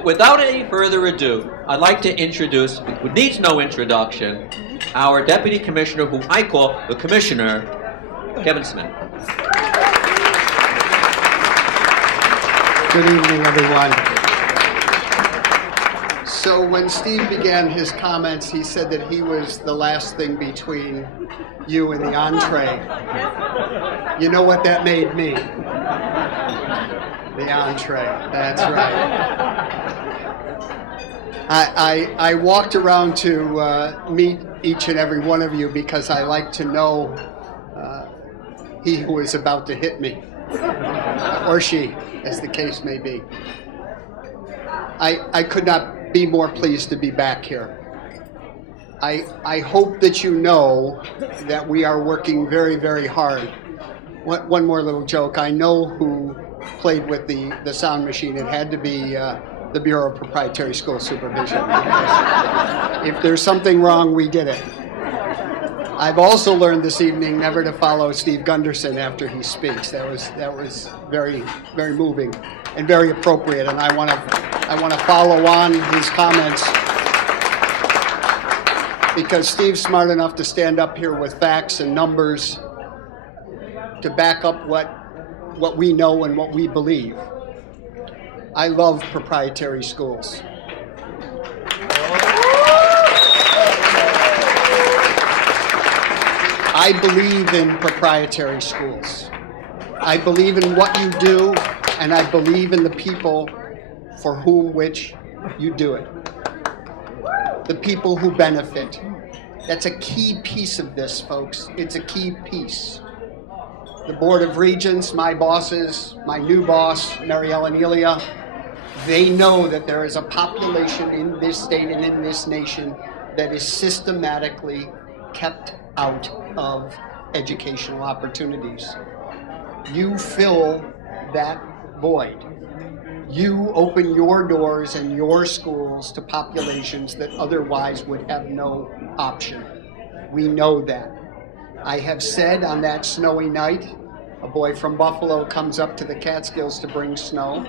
Without any further ado, I'd like to introduce, who needs no introduction, our Deputy Commissioner, who I call the Commissioner, Kevin Smith. Good evening, everyone. So when Steve began his comments, he said that he was the last thing between you and the entree. You know what that made me? The entree, that's right. I walked around to meet each and every one of you because I like to know he who is about to hit me, or she, as the case may be. I could not be more pleased to be back here. I hope that you know that we are working very, very hard. One more little joke. I know who played with the sound machine. It had to be the Bureau of Proprietary School Supervision. If there's something wrong, we did it. I've also learned this evening never to follow Steve Gunderson after he speaks. That was very, very moving and very appropriate, and I want to follow on his comments because Steve's smart enough to stand up here with facts and numbers to back up what we know and what we believe. I love proprietary schools. I believe in proprietary schools. I believe in what you do, and I believe in the people for whom which you do it. The people who benefit. That's a key piece of this, folks. It's a key piece. The Board of Regents, my bosses, my new boss, Mary Ellen Elia, they know that there is a population in this state and in this nation that is systematically kept out of educational opportunities. You fill that void. You open your doors and your schools to populations that otherwise would have no option. We know that. I have said on that snowy night, a boy from Buffalo comes up to the Catskills to bring snow.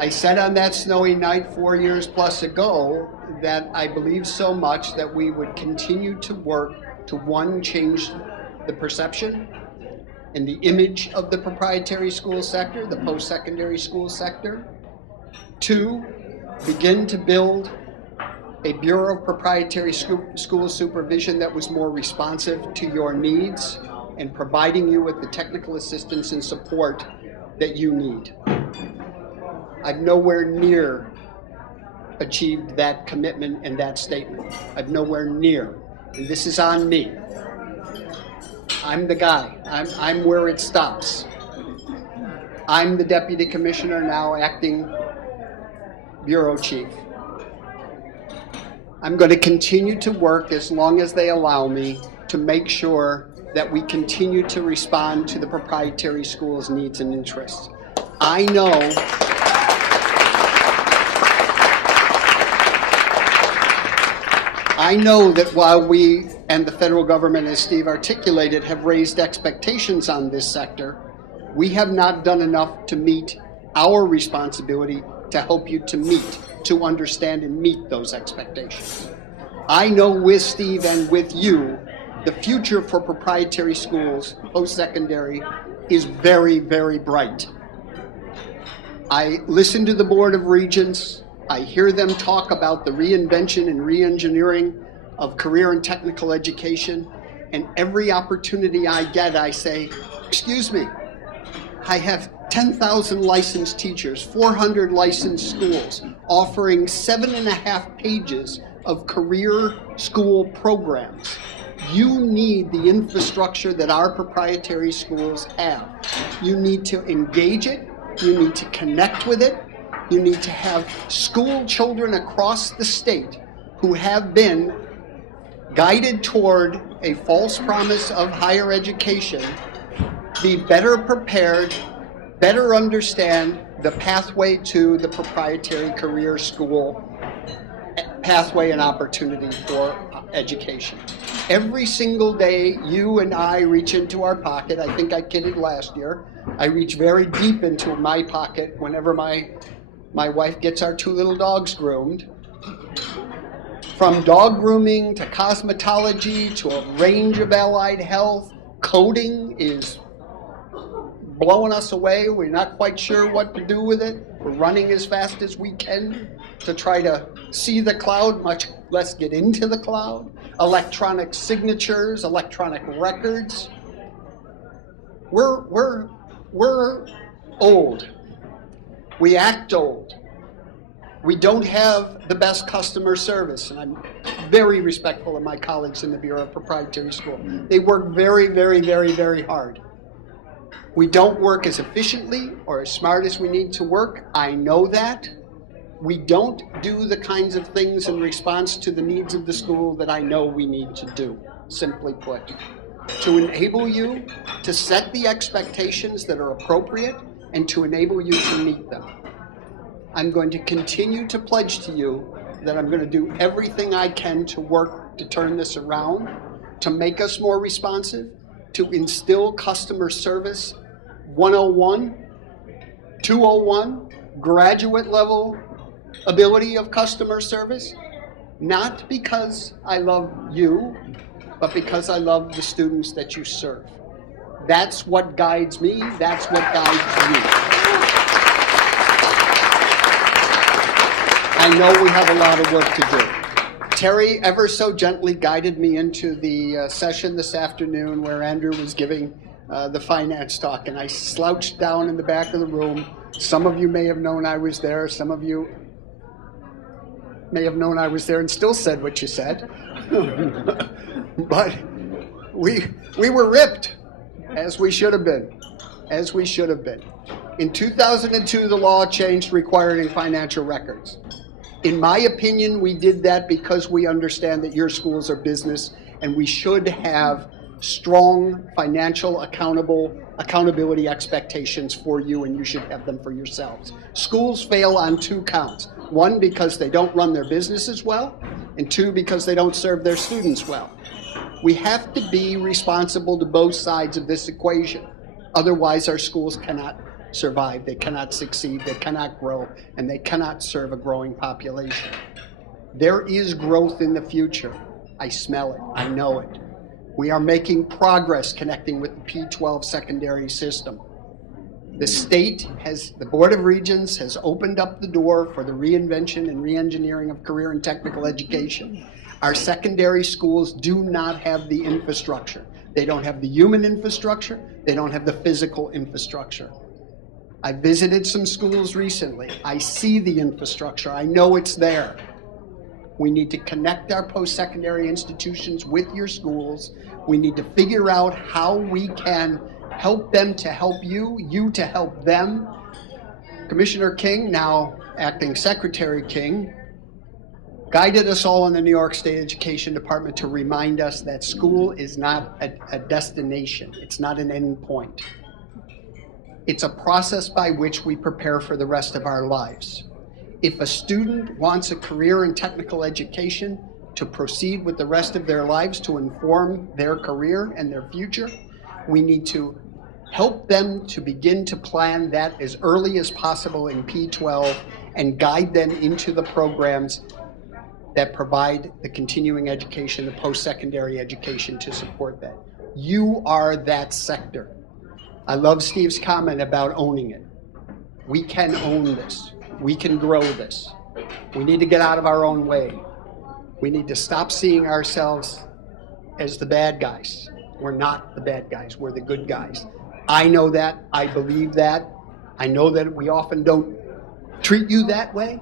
I said on that snowy night 4 years plus ago that I believe so much that we would continue to work to, one, change the perception and the image of the proprietary school sector, the post-secondary school sector. Two, begin to build a Bureau of Proprietary School Supervision that was more responsive to your needs and providing you with the technical assistance and support that you need. I've nowhere near achieved that commitment and that statement. I've nowhere near. And this is on me. I'm the guy. I'm where it stops. I'm the Deputy Commissioner, now acting Bureau Chief. I'm going to continue to work as long as they allow me to make sure that we continue to respond to the proprietary schools' needs and interests. I know that while we and the federal government, as Steve articulated, have raised expectations on this sector, we have not done enough to meet our responsibility to help you to understand and meet those expectations. I know with Steve and with you, the future for proprietary schools, post-secondary, is very, very bright. I listen to the Board of Regents. I hear them talk about the reinvention and re-engineering of career and technical education, and every opportunity I get, I say, excuse me, I have 10,000 licensed teachers, 400 licensed schools, offering 7.5 pages of career school programs. You need the infrastructure that our proprietary schools have. You need to engage it, you need to connect with it, you need to have school children across the state who have been guided toward a false promise of higher education be better prepared, better understand the pathway to the proprietary career school pathway and opportunity for education. Every single day you and I reach into our pocket. I think I kidded last year. I reach very deep into my pocket whenever my My wife gets our 2 little dogs groomed. From dog grooming to cosmetology to a range of allied health, coding is blowing us away. We're not quite sure what to do with it. We're running as fast as we can to try to see the cloud, much less get into the cloud. Electronic signatures, electronic records. We're old. We act old. We don't have the best customer service, and I'm very respectful of my colleagues in the Bureau of Proprietary School. They work very, very, very, very hard. We don't work as efficiently or as smart as we need to work. I know that. We don't do the kinds of things in response to the needs of the school that I know we need to do, simply put. To enable you to set the expectations that are appropriate and to enable you to meet them. I'm going to continue to pledge to you that I'm going to do everything I can to work to turn this around, to make us more responsive, to instill customer service 101, 201, graduate level ability of customer service, not because I love you, but because I love the students that you serve. That's what guides me, that's what guides you. I know we have a lot of work to do. Terry ever so gently guided me into the session this afternoon where Andrew was giving the finance talk, and I slouched down in the back of the room. Some of you may have known I was there. Some of you may have known I was there and still said what you said. But we were ripped, as we should have been, as we should have been. In 2002, the law changed requiring financial records. In my opinion, we did that because we understand that your schools are business and we should have strong financial accountability expectations for you, and you should have them for yourselves. Schools fail on 2 counts. 1, because they don't run their businesses well, and 2, because they don't serve their students well. We have to be responsible to both sides of this equation. Otherwise, our schools cannot survive, they cannot succeed, they cannot grow, and they cannot serve a growing population. There is growth in the future. I smell it, I know it. We are making progress connecting with the P-12 secondary system. The state the Board of Regents has opened up the door for the reinvention and reengineering of career and technical education. Our secondary schools do not have the infrastructure. They don't have the human infrastructure, they don't have the physical infrastructure. I visited some schools recently. I see the infrastructure. I know it's there. We need to connect our post-secondary institutions with your schools. We need to figure out how we can help them to help you, you to help them. Commissioner King, now Acting Secretary King, guided us all in the New York State Education Department to remind us that school is not a destination. It's not an end point. It's a process by which we prepare for the rest of our lives. If a student wants a career in technical education to proceed with the rest of their lives to inform their career and their future, we need to help them to begin to plan that as early as possible in P-12 and guide them into the programs that provide the continuing education, the post-secondary education to support that. You are that sector. I love Steve's comment about owning it. We can own this. We can grow this. We need to get out of our own way. We need to stop seeing ourselves as the bad guys. We're not the bad guys. We're the good guys. I know that. I believe that. I know that we often don't treat you that way.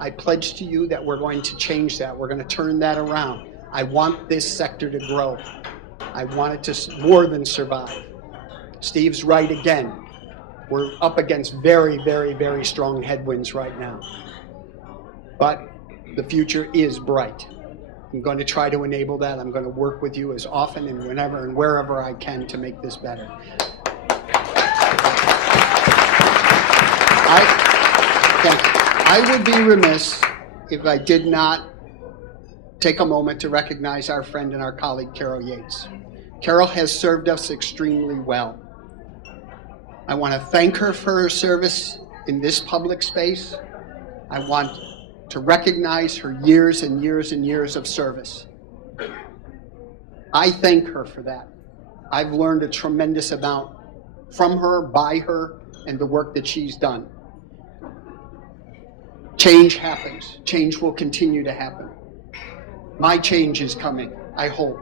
I pledge to you that we're going to change that. We're going to turn that around. I want this sector to grow. I want it to more than survive. Steve's right again. We're up against very, very, very strong headwinds right now. But the future is bright. I'm going to try to enable that. I'm going to work with you as often and whenever and wherever I can to make this better. I would be remiss if I did not take a moment to recognize our friend and our colleague, Carol Yates. Carol has served us extremely well. I want to thank her for her service in this public space. I want to recognize her years and years and years of service. I thank her for that. I've learned a tremendous amount from her, by her, and the work that she's done. Change happens. Change will continue to happen. My change is coming, I hope.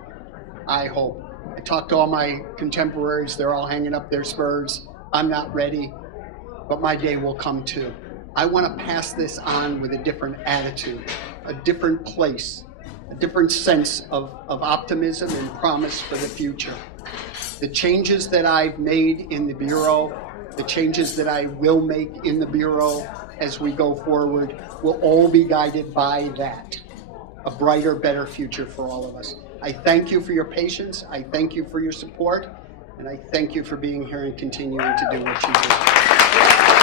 I hope. I talked to all my contemporaries. They're all hanging up their spurs. I'm not ready, but my day will come too. I want to pass this on with a different attitude, a different place, a different sense of optimism and promise for the future. The changes that I've made in the Bureau, the changes that I will make in the Bureau as we go forward will all be guided by that, a brighter, better future for all of us. I thank you for your patience, I thank you for your support, and I thank you for being here and continuing to do what you do.